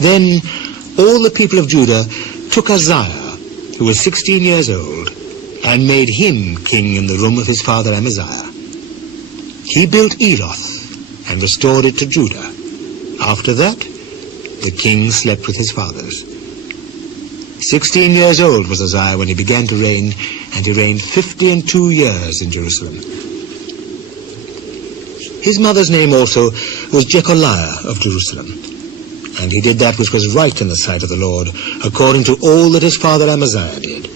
Then all the people of Judah took Uzziah, who was 16 years old, and made him king in the room of his father Amaziah. He built Eloth and restored it to Judah. After that, the king slept with his fathers. 16 years old was Uzziah when he began to reign, and he reigned 52 years in Jerusalem. His mother's name also was Jecoliah of Jerusalem, and he did that which was right in the sight of the Lord, according to all that his father Amaziah did.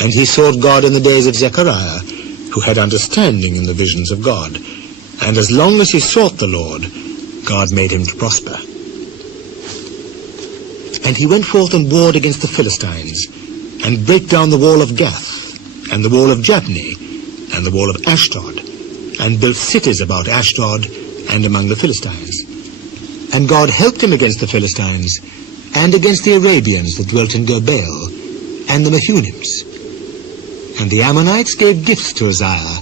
And he sought God in the days of Zechariah, who had understanding in the visions of God. And as long as he sought the Lord, God made him to prosper. And he went forth and warred against the Philistines, and brake down the wall of Gath, and the wall of Jabneh, and the wall of Ashdod, and built cities about Ashdod and among the Philistines. And God helped him against the Philistines, and against the Arabians that dwelt in Gobel, and the Mehunims. And the Ammonites gave gifts to Uzziah,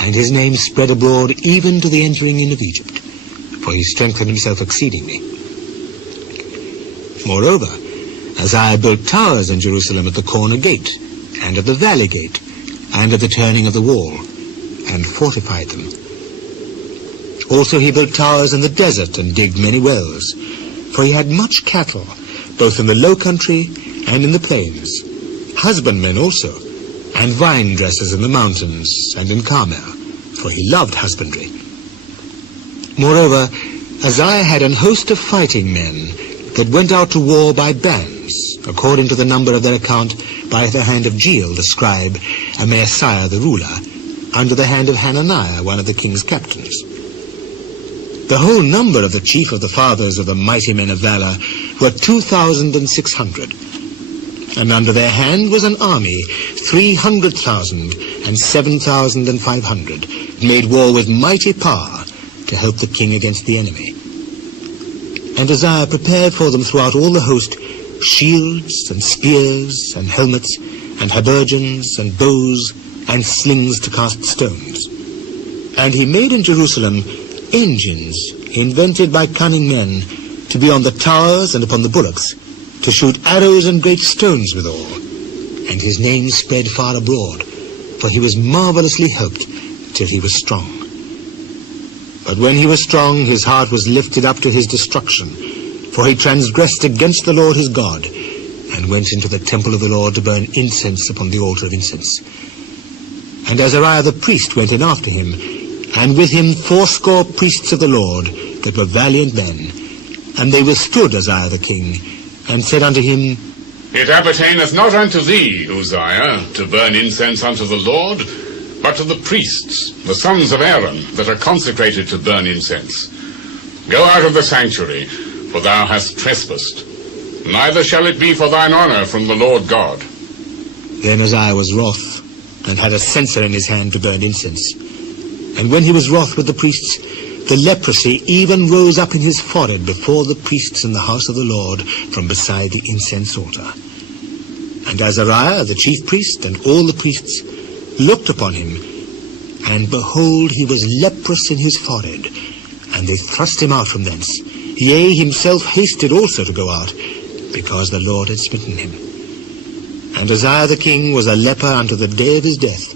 and his name spread abroad even to the entering in of Egypt, for he strengthened himself exceedingly. Moreover, Uzziah built towers in Jerusalem at the corner gate, and at the valley gate, and at the turning of the wall, and fortified them. Also he built towers in the desert, and digged many wells, for he had much cattle, both in the low country and in the plains, husbandmen also, and vine dressers in the mountains and in Carmel, for he loved husbandry. Moreover, Uzziah had an host of fighting men that went out to war by bands, according to the number of their account, by the hand of Jeiel the scribe, and Maaseiah the ruler, under the hand of Hananiah, one of the king's captains. The whole number of the chief of the fathers of the mighty men of valor were 2,600. And under their hand was an army, 300,000 and 7,500, made war with mighty power to help the king against the enemy. And Uzziah prepared for them throughout all the host shields and spears and helmets and habergeons and bows and slings to cast stones. And he made in Jerusalem engines invented by cunning men to be on the towers and upon the bullocks, to shoot arrows and great stones withal. And his name spread far abroad, for he was marvelously helped till he was strong. But when he was strong, his heart was lifted up to his destruction, for he transgressed against the Lord his God, and went into the temple of the Lord to burn incense upon the altar of incense. And Azariah the priest went in after him, and with him 80 priests of the Lord that were valiant men. And they withstood Uzziah the king, and said unto him, It appertaineth not unto thee, Uzziah, to burn incense unto the Lord, but to the priests, the sons of Aaron, that are consecrated to burn incense. Go out of the sanctuary, for thou hast trespassed. Neither shall it be for thine honor from the Lord God. Then Uzziah was wroth, and had a censer in his hand to burn incense. And when he was wroth with the priests, the leprosy even rose up in his forehead before the priests in the house of the Lord from beside the incense altar. And Azariah, the chief priest, and all the priests looked upon him, and behold, he was leprous in his forehead, and they thrust him out from thence. Yea, himself hasted also to go out, because the Lord had smitten him. And Uzziah the king was a leper unto the day of his death,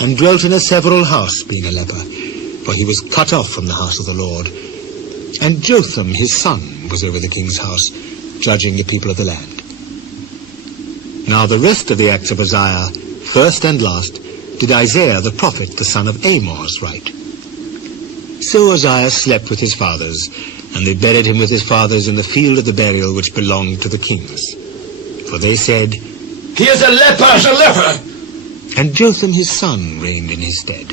and dwelt in a several house, being a leper, for he was cut off from the house of the Lord. And Jotham his son was over the king's house, judging the people of the land. Now the rest of the acts of Uzziah, first and last, did Isaiah the prophet, the son of Amoz, write. So Uzziah slept with his fathers, and they buried him with his fathers in the field of the burial which belonged to the kings. For they said, He is a leper! He is a leper! And Jotham his son reigned in his stead.